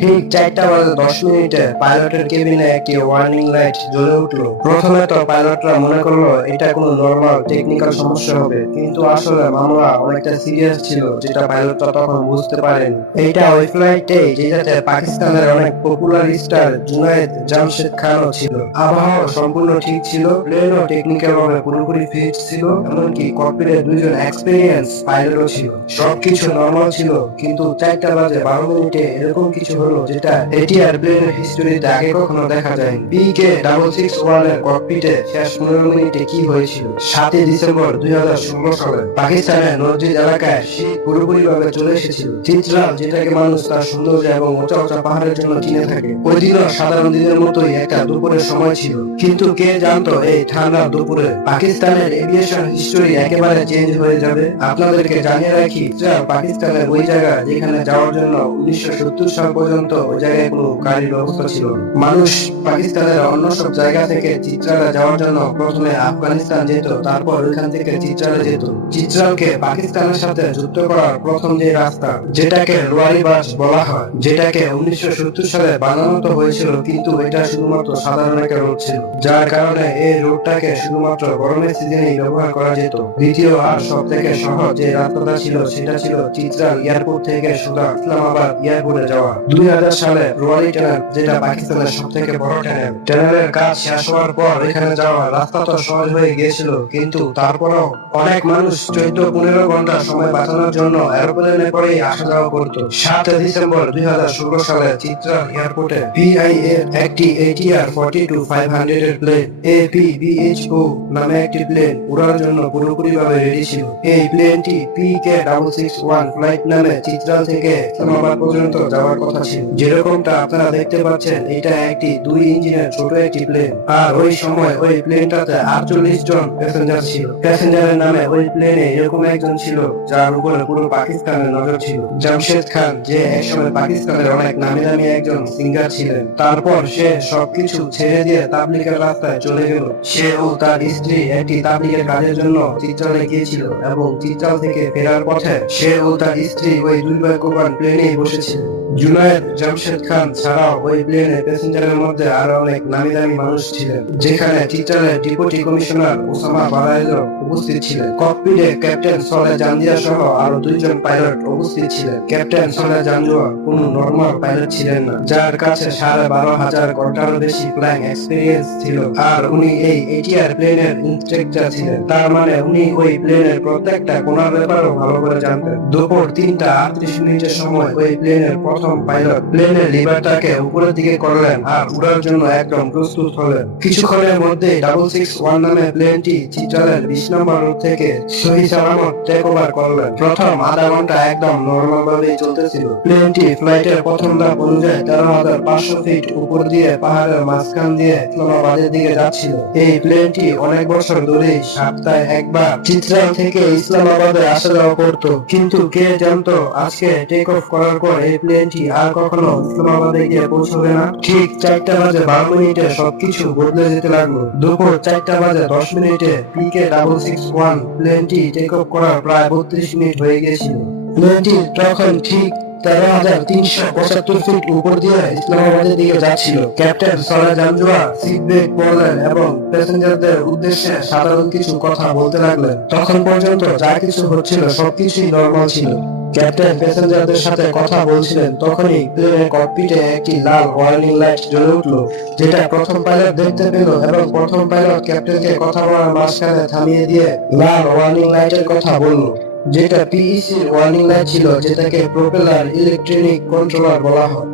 ঠিক 4:10 পাইলটের কেবিনে একটি ওয়ার্নিং লাইট জ্বলে উঠলো। প্রথমে তো পাইলটরা মনে করলো এটা কোনো নর্মাল টেকনিক্যাল সমস্যা হবে, কিন্তু আসলে মামলা অনেকটা সিরিয়াস ছিল, যেটা পাইলটরা তখন বুঝতে পারেনি। এইটা ওই ফ্লাইটে যেটাতে পাকিস্তানের অনেক পপুলার স্টার জুনায়েদ জামশেদ খানও ছিল। আবহাওয়া সম্পূর্ণ ঠিক ছিল, প্লেনও টেকনিক্যাল ভাবে পুরোপুরি ফিট ছিল, এমনকি ককপিটে দুইজন এক্সপেরিয়েন্স পাইলটও ছিল। সবকিছু নর্মাল ছিল, কিন্তু 4:12 এরকম কিছু হলো যেটা এটিআর প্লেনের হিস্টোরিতে আগে কখনো দেখা যায়নি। PK-661 এর ককপিটে শেষ 15 মিনিটে কি হয়েছিল? 7 ডিসেম্বর 2016 সালে পাকিস্তানের নজির এলাকায় শীত পুরোপুরিভাবে চলে এসেছিল। চিত্রাল, যেটাকে মানুষ তার সৌন্দর্য এবং উঁচা উঁচা পাহাড়ের জন্য চিনে থাকে, ওই দিনও সাধারণ দিনের মতোই একটা দুপুরের সময় ছিল। কিন্তু কে জানতো এই ঠান্ডা দুপুরে পাকিস্তানের এভিয়েশন হিস্টোরি একেবারে চেঞ্জ হয়ে যাবে। আপনাদেরকে জানিয়ে রাখি, চিত্রাল পাকিস্তানের ওই জায়গা যেখানে যাওয়ার জন্য 1970 সাল পর্যন্ত ওই জায়গায় কোনো গাড়ির ব্যবস্থা ছিল না। মানুষ পাকিস্তানের অন্য সব জায়গা থেকে চিত্রালে যাওয়ার জন্য প্রথমে আফগানিস্তান যেত, তারপর ওইখান থেকে চিত্রালে যেত। চিত্রালকে পাকিস্তানের সাথে যুক্ত করার প্রথম যে রাস্তা, যেটাকে লোয়ারি বাস বলা হয়, যেটাকে 1970 সালে বানানো তো হয়েছিল, কিন্তু এটা শুধুমাত্র সাধারণ একটা রোড ছিল, যার কারণে এই রোডটাকে শুধুমাত্র গরমের সিজনেই ব্যবহার করা যেত। দ্বিতীয় আর সব থেকে সহজ যে রাস্তাটা ছিল, সেটা ছিল চিত্রাল এয়ারপোর্ট থেকে সোজা ইসলামাবাদ এয়ারপোর্টে যাওয়া। 2000 সালে রোয়ারি টানেল, যেটা পাকিস্তানের সব থেকে বড় টানেল, টানেলের কাজ শেষ হওয়ার পর এখানে যাওয়া রাস্তা তো সহজ হয়ে গিয়েছিল, কিন্তু তারপরেও অনেক মানুষ 14-15 ঘন্টা সময় বাঁচানোর জন্য এরোপ্লেনে করেই আসা যাওয়া করতো। 7 ডিসেম্বর 2016 সালে চিত্রাল এয়ারপোর্টে PIA এর একটি ATR 42-500 এর প্লেন APBHO নামে একটি প্লেন উড়ার জন্য পুরোপুরিভাবে রেডি ছিল। এই প্লেনটি PK-661 ফ্লাইট নামে চিত্রাল থেকে ইসলামাবাদ পর্যন্ত যাওয়ার কথা ছিল। যেরকমটা আপনারা দেখতে পাচ্ছেন, এটা একটি 2 ইঞ্জিনের ছোট একটি প্লেন, আর ওই সময় ওই প্লেনটাতে 48 জন প্যাসেঞ্জার ছিল। প্যাসেঞ্জারের নামে ওই প্লেনে এরকম একজন ছিল যার উপরে পুরো পাকিস্তানের নজর ছিল, জামশেদ খান, যে একসময় পাকিস্তানের অনেক নামি দামি একজন সিঙ্গার ছিলেন। তারপর সে সবকিছু ছেড়ে দিয়ে তাবলিগের রাস্তায় চলে গেল। সে ও তার স্ত্রী একটি তাবলিগের কাজের জন্য চিত্রালে গিয়েছিল, এবং চিত্রাল থেকে ফেরার পথে সে ও তার স্ত্রী ওই দুর্ভাগ্যবান প্লেনেই বসেছিল। জুনায়েদ জামশেদ খান ছাড়াও ওই প্লেনে প্যাসেঞ্জারের মধ্যে আরো অনেক নামি দামি মানুষ ছিলেন, যেখানে চিত্রালের ডেপুটি কমিশনার ওসামা বারাইজও উপস্থিত ছিলেন। ককপিটে ক্যাপ্টেন সলে জাঞ্জিয়া সহ আরো 2 জন পাইলট উপস্থিত ছিলেন। ক্যাপ্টেন সলে জাঞ্জুয়া কোনো নরমাল পাইলট ছিলেন না, যার কাছে 12,500 ঘন্টারও বেশি ফ্লাইং এক্সপেরিয়েন্স ছিল, আর উনি এই ATR প্লেনের ইন্সট্রাক্টর ছিলেন। তার মানে উনি ওই প্লেনের প্রত্যেকটা কোণার ব্যাপারেও ভালো করে জানতেন। দুপুর 3:38 সময় ওই প্লেনের প্রথম পাইলট প্লেনের লিভারটাকে উপরের দিকে করলেন আর উড়ার জন্য একদম প্রস্তুত হলেন। কিছুক্ষণের মধ্যে 661 নামে প্লেনটি চিত্রালের 20 নম্বর রোড থেকে সহি সালামত টেক ওভার করলেন। প্রথম আধা ঘন্টা একদম নর্মাল ভাবেই চলতেছিল। প্লেনটি ফ্লাইটের প্রথম ধাপ অনুযায়ী 13,500 ফিট উপর দিয়ে পাহাড়ের মাঝখান দিয়ে ইসলামাবাদের দিকে যাচ্ছিল। এই প্লেনটি অনেক বছর ধরেই সপ্তাহে একবার চিত্রাল থেকে ইসলামাবাদে আসা যাওয়া করতো, কিন্তু কে জানতো আজকে টেক অফ করার পর এই প্লেনটি আর কখনো ইসলামাবাদে গিয়ে পৌঁছবে না। ঠিক 4:12 সবকিছু বদলে যেতে লাগলো। দুপুর 4:10 PK-661 প্লেনটি টেক অফ করার প্রায় 32 মিনিট হয়ে গিয়েছিল। প্লেনটি তখন ঠিক 13,375 ফিট উপর দিয়ে ইসলামাবাদের দিকে যাচ্ছিল। ক্যাপ্টেন সলে জাঞ্জুয়া সিট বেল্ট পরলেন এবং প্যাসেঞ্জারদের উদ্দেশ্যে সাধারণ কিছু কথা বলতে লাগলেন। তখন পর্যন্ত যা কিছু হচ্ছিল সবকিছুই নরমাল ছিল। ক্যাপ্টেন প্যাসেঞ্জারদের সাথে কথা বলছিলেন, তখনই প্লেনের ককপিটে একটি লাল ওয়ার্নিং লাইট জ্বলে উঠলো, যেটা প্রথম পাইলট দেখতে পেল, এবং প্রথম পাইলট ক্যাপ্টেনকে কথা বলার মাঝখানে থামিয়ে দিয়ে লাল ওয়ার্নিং লাইটের কথা বলল, যেটা PEC ওয়ার্নিং লাইট ছিল, যেটাকে প্রপেলার ইলেকট্রনিক কন্ট্রোলার বলা হয়।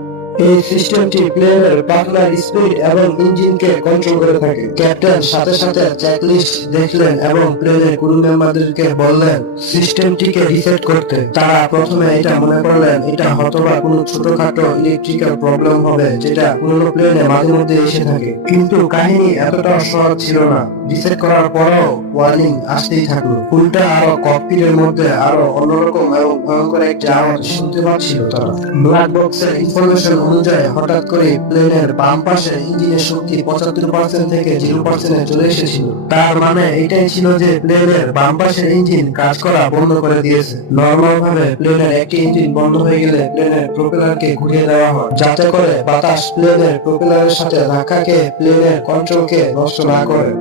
এই সিস্টেমটি প্লেনের পার্টনার স্পিড এবং ইঞ্জিনকে কন্ট্রোল করে থাকে। ক্যাপ্টেন সাথে সাথে চেকলিস্ট দেখলেন এবং প্লেনের ক্রু মেম্বারদেরকে বললেন সিস্টেমটিকে রিসেট করতে। তারা প্রথমে এটা মনে করলেন এটা হয়তোবা কোনো ছোটখাটো ইলেকট্রিক্যাল প্রবলেম হবে, যেটা পুরোনো প্লেনে মাঝে মধ্যে এসে থাকে, কিন্তু কাহিনী এতটা সহজ ছিল না। রিসেট করার পরেও ওয়ার্নিং আসতেই থাকলো। উল্টা আরো ককপিটের মধ্যে আরো অন্যরকম এবং ভয়ঙ্কর একটি আওয়াজ শুনতে পাচ্ছিল তারা। ব্ল্যাক বক্সের ইনফরমেশন অনুযায়ী হঠাৎ করে প্লেনের বাম পাশে ইঞ্জিনের শক্তি 75% থেকে 0% চলে এসেছিল। তার মানে এটাই ছিল যে প্লেনের বাম পাশের ইঞ্জিন কাজ করা বন্ধ করে দিয়েছে। নরমাল ভাবে প্লেনের একটি ইঞ্জিন বন্ধ হয়ে গেলে প্লেনের প্রপেলারকে ঘুরিয়ে দেওয়া হয়, যাতে করে বাতাস প্লেনের প্রপেলারের সাথে ধাক্কা খেয়ে প্লেনের কন্ট্রোলকে নষ্ট না করে,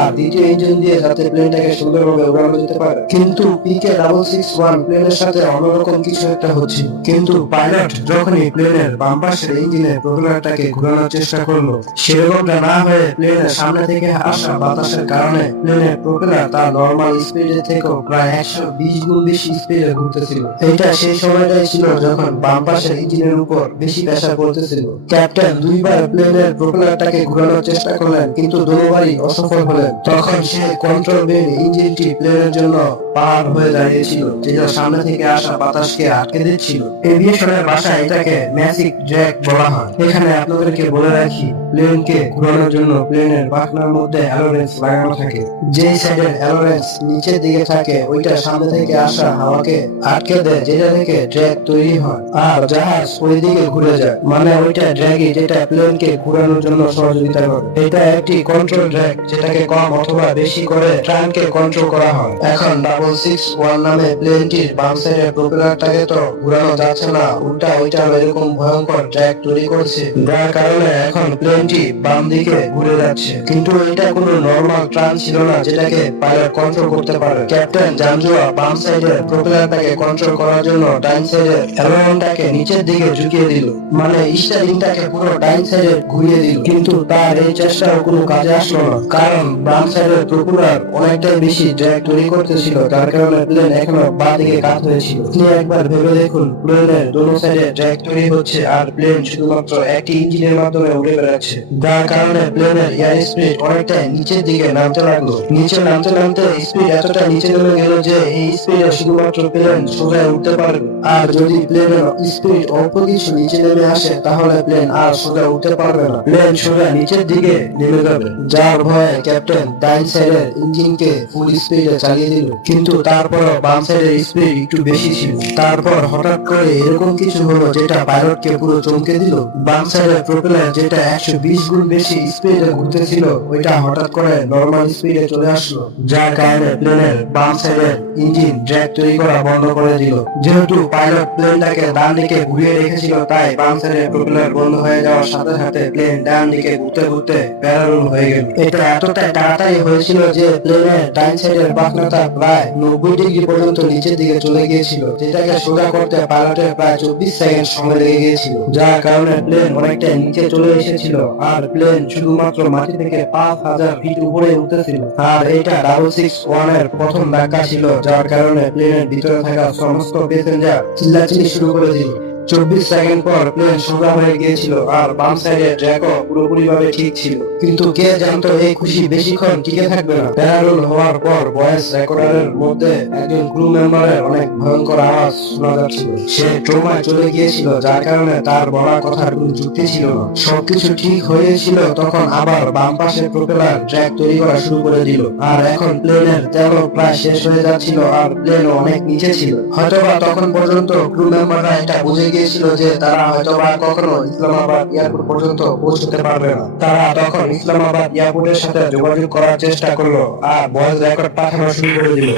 আর দ্বিতীয় ইঞ্জিন দিয়ে যাতে প্লেনটাকে সুন্দরভাবে উড়ানো যেতে পারে। কিন্তু PK661 প্লেনের সাথে অন্যরকম কিছু একটা হচ্ছিল। কিন্তু পাইলট যখনই প্লেনের বাম পাশের ইঞ্জিনের প্রপেলারটাকে ঘোরানোর চেষ্টা করলো, সেরকমটা না হয়ে প্লেনের সামনে থেকে আসা বাতাসের কারণে প্লেনের প্রপেলার তার নরমাল স্পিডের থেকেও প্রায় 120 গুণ বেশি স্পিডে ঘুরতেছিল। এটা সেই সময়টাই ছিল যখন বাম পাশের ইঞ্জিনের উপর বেশি প্রেসার পড়তেছিল। ক্যাপ্টেন দুইবার প্লেনের প্রপেলারটাকে ঘোরানোর চেষ্টা করলেন, কিন্তু দুবারই অসফল হলেন। তখন সে কন্ট্রোল বের ইঞ্জিনটি প্লেনের জন্য পার হয়ে দাঁড়িয়েছিল, যেটা সামনে থেকে আসা বাতাসকে আটকে দিচ্ছিল। এভিয়েশনের ভাষায় এটাকে ম্যাজিক জ্যাক বলা হয়। এখানে আপনাদেরকে বলে রাখি, প্লেনকে ঘোরানোর জন্য প্লেনের পাখনার মধ্যে অ্যালোরেন্স লাগানো থাকে। যেই সাইডের অ্যালোরেন্স নিচের দিকে থাকে ওইটা সামনে থেকে আসা হাওয়াকে আটকে দেয়, যেটা থেকে ড্র্যাগ তৈরি হয় আর জাহাজ ওই দিকে ঘুরে যায়। মানে ওইটা ড্র্যাগই যেটা প্লেনকে ঘোরানোর জন্য সহযোগিতা করে। এটা একটি কন্ট্রোল ড্র্যাগ, যেটাকে কম অথবা বেশি করে ট্রানকে কন্ট্রোল করা হয়। এখন 661 নামে প্লেনটির বাম সাইডের প্রপেলারটাকে তো ঘোরানো যাচ্ছে না, উল্টা ওইটার এরকম ভয়ঙ্কর ড্র্যাগ তৈরি করছে, যার কারণে এখন প্লেনটি বাম দিকে ঘুরে যাচ্ছে। কিন্তু এটা কোনো নরমাল ট্রান ছিল না যেটাকে পাইলট কন্ট্রোল করতে পারে। ক্যাপ্টেন জানজুয়া বাম সাইডের প্রপেলারটাকে কন্ট্রোল করার জন্য ডাইন সাইডের অ্যালোনটাকে নিচের দিকে ঝুঁকিয়ে দিল, মানে স্টারিংটাকে পুরো ডাইন সাইডে ঘুরিয়ে দিল। কিন্তু তার এই চেষ্টাও কোনো কাজে আসলো না, কারণ বাম সাইডের প্রপেলার অনেকটাই বেশি ড্র্যাগ তৈরি করতেছিল, যার কারণে প্লেন এখনো বাঁ দিকে কাত হয়েছিল। আপনি একবার ভেবে দেখুন, প্লেনের দোনো সাইডে ড্র্যাগ তৈরি হচ্ছে আর প্লেন শুধুমাত্র একটি ইঞ্জিনের মাধ্যমে উড়ে বেড়াচ্ছে, যার কারণে প্লেনের এয়ার স্পিড অনেকটাই নিচের দিকে নামতে লাগলো। নিচে নামতে নামতে স্পিড এতটা নিচে নেমে গেল যে এই স্পিডে শুধুমাত্র প্লেন সোজা উঠতে পারবে। আর যদি প্লেনের স্পিড অল্প কিছু নিচে নেমে আসে, তাহলে প্লেন আর সোজা উঠতে পারবে না, প্লেন সোজা নিচের দিকে নেমে যাবে। যার ভয়ে ক্যাপ্টেন ডাইন সাইডের ইঞ্জিনকে ফুল স্পিডে চালিয়ে দিল, কিন্তু তারপরও বাম সাইডের স্পিড একটু বেশি ছিল। তারপর হঠাৎ করে এরকম কিছু হলো যেটা পাইলটকে পুরো চমকে দিল। বাম সাইডের প্রপেলার যেটা 120 গুণ বেশি স্পিডে ঘুরতেছিল, ওইটা হঠাৎ করে নরমাল স্পিডে চলে আসলো, যার কারণে প্লেনের বাম সাইডের ইঞ্জিন ড্র্যাগ তৈরি করা বন্ধ করে দিল। যেহেতু পাইলট প্লেনটাকে ডান দিকে ঘুরিয়ে রেখেছিল, তাই বাম সাইডের প্রপেলার বন্ধ হয়ে যাওয়ার সাথে সাথে প্লেন ডান দিকে ঘুরতে ঘুরতে প্যারারুল হয়ে গেল। এটা এতটাই তাড়াতাড়ি হয়েছিল যে প্লেনের ডাইন সাইডের পাখনাটা প্রায় 90 ডিগ্রি পর্যন্ত নিচের দিকে চলে গিয়েছিল, যেটাকে সোজা করতে পাইলটের প্রায় 24 সেকেন্ড সময় লেগে গিয়েছিল, যার কারণে প্লেন অনেকটা নিচে চলে এসেছিল আর প্লেন শুধুমাত্র মাটি থেকে 5000 ফিট উপরে উঠতেছিল। আর এটা 661 এর প্রথম ধাক্কা ছিল, যার কারণে প্লেনের ভিতরে থাকা সমস্ত প্যাসেঞ্জার চিল্লাচিল্লি শুরু করে দিল। 24 সেকেন্ড পর প্লেন সোজা হয়ে গিয়েছিল আর বাম সাইডে ট্র্যাকও পুরোপুরিভাবে ঠিক ছিল। কিন্তু কে জানতো এই খুশি বেশিক্ষণ টিকে থাকবে না। প্যারারুল হওয়ার পর ভয়েস রেকর্ডারের মধ্যে একজন ক্রু মেম্বারের অনেক ভয়ঙ্কর আওয়াজ শোনা যাচ্ছিল। সে ট্রমায় চলে গিয়েছিল, যার কারণে তার বলা কথার কোনো যুক্তি ছিল না। সবকিছু ঠিক হয়েছিল, তখন আবার বাম পাশে প্রপেলার ট্র্যাক তৈরি করা শুরু করে দিল। আর এখন প্লেনের তেলও প্রায় শেষ হয়ে যাচ্ছিল আর প্লেনও অনেক নিচে ছিল। হয়তোবা তখন পর্যন্ত ক্রু মেম্বাররা এটা বুঝে গিয়েছিল যে তারা হয়তোবা কখনো ইসলামাবাদ এয়ারপোর্ট পর্যন্ত পৌঁছতে পারবে না। তারা তখন ইসলামাবাদ এয়ারপোর্টের সাথে যোগাযোগ করার চেষ্টা করলো আর ভয়েস রেকর্ড পাঠানো শুরু করে দিল।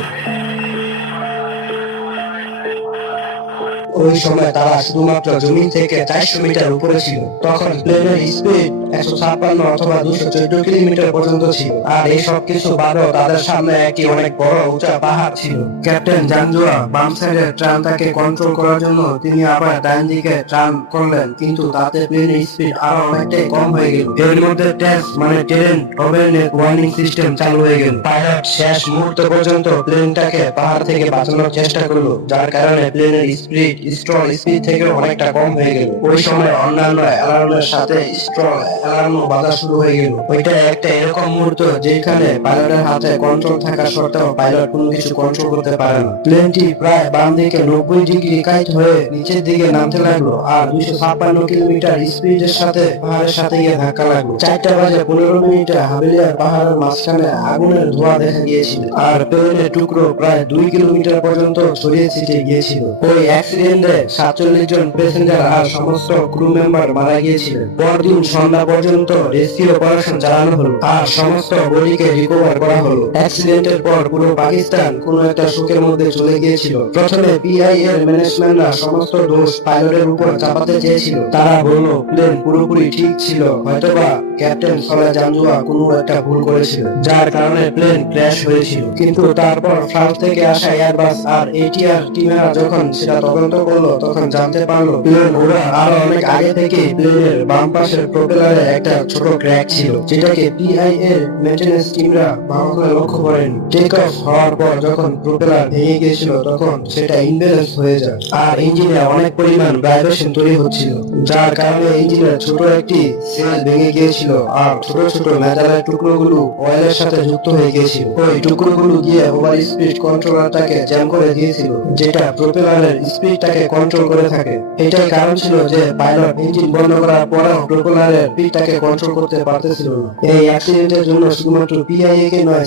ওই সময় তারা শুধুমাত্র জমিন থেকে 400 মিটার উপরে ছিল। তখন প্লেনের স্পিড 156 অথবা 214 কিলোমিটার পর্যন্ত ছিল। আর এই সব কিছু বাদেও তাদের সামনে একটি অনেক বড় উঁচা পাহাড় ছিল। ক্যাপ্টেন জানজুয়া বাম সাইডের ট্রানটাকে কন্ট্রোল করার জন্য তিনি আবার ডান দিকে টার্ন করলেন, কিন্তু তাতে প্লেনের স্পিড আরো অনেকটাই কম হয়ে গেল। এর মধ্যে টেস্ট মানে টেরেন অ্যাওয়ারনেস ওয়ার্নিং সিস্টেম চালু হয়ে গেল। পাইলট শেষ মুহূর্ত পর্যন্ত প্লেনটাকে পাহাড় থেকে বাঁচানোর চেষ্টা করলো, যার কারণে প্লেনের স্পিড স্ট্রল স্পিড থেকে অনেকটা কম হয়ে গেল। ওই সময় অন্যান্য অ্যালার্মের সাথে স্ট্রল অ্যালার্মও বাজা শুরু হয়ে গেল। ওইটা একটা এরকম মুহূর্ত যেখানে পাইলটের হাতে কন্ট্রোল থাকা সত্ত্বেও পাইলট কোনো কিছু কন্ট্রোল করতে পারে না। প্লেনটি প্রায় বাম দিকে 90 ডিগ্রি কাইট হয়ে নিচের দিকে নামতে লাগলো আর 256 কিলোমিটার স্পিডের সাথে পাহাড়ের সাথে গিয়ে ধাক্কা লাগলো। 4:15 হাবিলিয়ার পাহাড়ের মাঝখানে আগুনের ধোঁয়া দেখা গিয়েছিল আর প্লেনের টুকরো প্রায় 2 কিলোমিটার পর্যন্ত ছড়িয়ে ছিটিয়ে গিয়েছিল। ওই অ্যাক্সিডেন্ট অ্যাক্সিডেন্টে 47 জন প্যাসেঞ্জার আর সমস্ত ক্রু মেম্বার মারা গিয়েছিলেন। পরদিন সন্ধ্যা পর্যন্ত রেস্কিউ অপারেশন চালানো হলো আর সমস্ত বডিকে রিকভার করা হলো। অ্যাক্সিডেন্টের পর পুরো পাকিস্তান কোনো একটা শোকের মধ্যে চলে গিয়েছিল। প্রথমে পিআই এর ম্যানেজমেন্টরা সমস্ত দোষ পাইলটের উপর চাপাতে চেয়েছিল। তারা বলল প্লেন পুরোপুরি ঠিক ছিল, হয়তোবা ক্যাপ্টেন সলে জামজুয়া কোনো একটা ভুল করেছিল, যার কারণে প্লেন ক্র্যাশ হয়েছিল। কিন্তু তারপর ফ্রান্স থেকে আসা এয়ারবাস আর এটিআর টিমেরা যখন সেটা তদন্ত করলো, তখন জানতে পারলো প্লেন ওরা আরো অনেক আগে থেকে প্লেনের বাম পাশের প্রোপেলারে একটা ছোট ক্র্যাক ছিল, যেটাকে পিআই এর মেইনটেনেন্স টিমরা ভালো করে লক্ষ্য করেনি। টেক অফ হওয়ার পর যখন প্রোপেলার ভেঙে গিয়েছিল, তখন সেটা ইনব্যালেন্স হয়ে যায় আর ইঞ্জিনে অনেক পরিমাণ ভাইব্রেশন তৈরি হচ্ছিল, যার কারণে ইঞ্জিনের ছোট একটি সেল ভেঙে গিয়েছিল আর ছোট ছোট মেটালের টুকরোগুলো অয়েলের সাথে যুক্ত হয়ে গিয়েছিল। ওই টুকরোগুলো গিয়ে ওভার স্পিড কন্ট্রোলারটাকে জ্যাম করে দিয়েছিল, যেটা প্রোপেলারের স্পিডটাকে কন্ট্রোল করে থাকে। এটাই কারণ ছিল যে পাইলট ইঞ্জিন বন্ধ করার পরেও প্রোপেলারের স্পিডটাকে কন্ট্রোল করতে পারতেছিল না। এই অ্যাক্সিডেন্টের জন্য শুধুমাত্র পিআইএ কে নয়,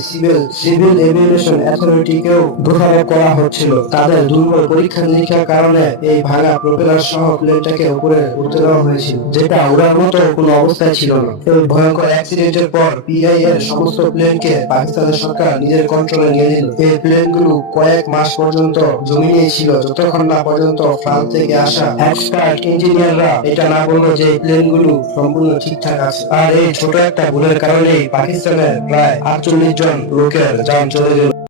সিভিল এভিয়েশন অথরিটিকেও দোষারোপ করা হচ্ছিল। তাদের দুর্বল পরীক্ষা নিরীক্ষার কারণে এই ভাঙা প্রোপেলার সহ প্লেনটাকে উপরে উঠতে দেওয়া হয়েছিল, যেটা উড়ার মতো কোনো অবস্থায় ছিল না। এই ভয়ঙ্কর অ্যাক্সিডেন্টের পর পিআই এর সমস্ত প্লেনকে পাকিস্তানের সরকার নিজের কন্ট্রোলে নিয়ে নিল। এই প্লেনগুলো কয়েক মাস পর্যন্ত জমিনেই ছিল, যতক্ষণ না পর্যন্ত ফ্রান্স থেকে আসা এক্সপার্ট ইঞ্জিনিয়াররা এটা না বললো যে এই প্লেনগুলো সম্পূর্ণ ঠিকঠাক আছে। আর এই ছোট একটা ভুলের কারণেই পাকিস্তানের প্রায় 48 জন লোকের জান চলে গেল।